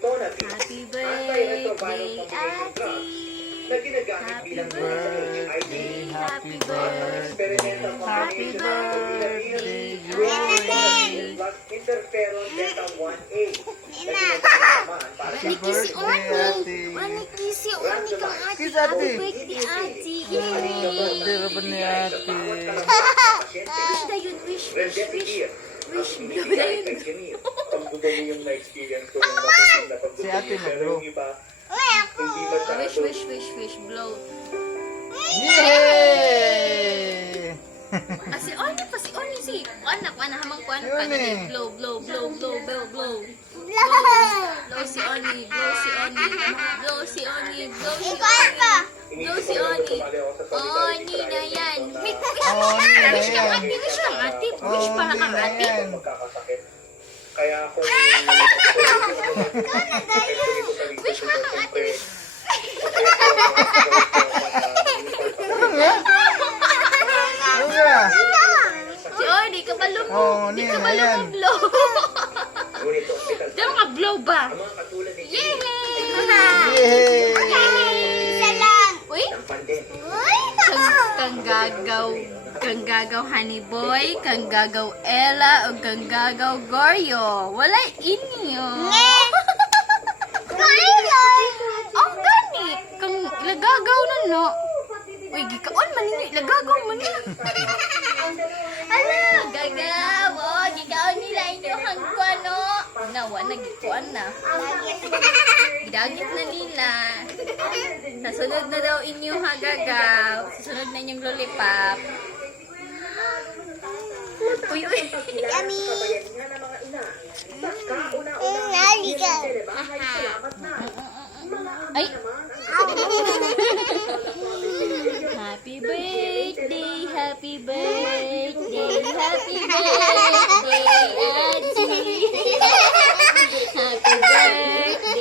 Happy birthday, Ate! na ginagamit Happy bilang birthday, happy birthday, experimental happy birthday, Joy! interferon beta 1A. Maniki si Oni! Maniki si Oni kang ate! Kiss ate! Happy birthday, ate! Hindi ba ba ni ate? Wish na yun, wish, wish, wish! Wish, blow na yun! Pagdudali yung na-experience ko yung matusin na Si ate pagdudali. Pero mag-blow. yung iba, hindi masyado. Wish, wish, wish, wish, blow! Yay! Si Oni pa, si Oni, si Kuana, hamang Kuana pa. Oni. Blow, blow, blow, blow, blow, blow. Blow si Oni, blow si Oni, blow si Oni, blow si Oni. Blow si Oni. Oni na yan. Wish kang ate, wish kang ate. Wish para kang ate. Magkakasakit. Kaya kung... Wish para kang ate. Ano nga? Si Oni, kabalo mo. Oo, Di Nina, kabalo yan. mo blow. Ngunit sa ospital, Diyan ka blow ba? ang mga katulad ni Yay! Yay! Uy, ng pandemic. kang gagaw honey boy, kang gagaw Ella, o kang gagaw Goryo. Wala inyo. Oh, gani. Kang lagagaw na no. Uy, gikaon man ni lagagaw man ni. Ala, gagaw. Oh, gikaon nila inyo hang kuano. Nawa na gikuan na. Gidagit na nila. Nasunod na daw inyo ha, gagaw. Susunod na inyong lollipop. Uy, uy. Yummy! Ay. Happy birthday, happy birthday, happy birthday, Auntie. Happy birthday,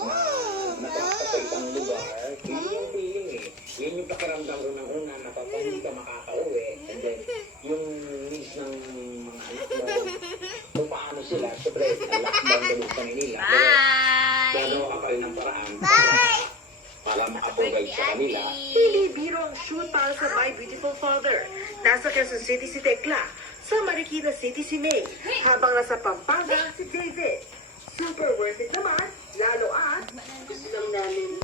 Sa isang lugar, yun yung feeling eh. Yun yung pakiramdam ko ng una na pag hindi ka makakauwi. And then, yung needs ng mga anak mo, kung paano sila, syempre, ang lockdown sa lupa nila. Bye! Gagawa ka pa rin ng paraan para makapugal sa kanila. Pili biro ang shoot para sa My Beautiful Father. Nasa Quezon City si Tekla, sa Marikina City si May, habang nasa Pampanga si David. Super worth it naman, lalo at gusto lang namin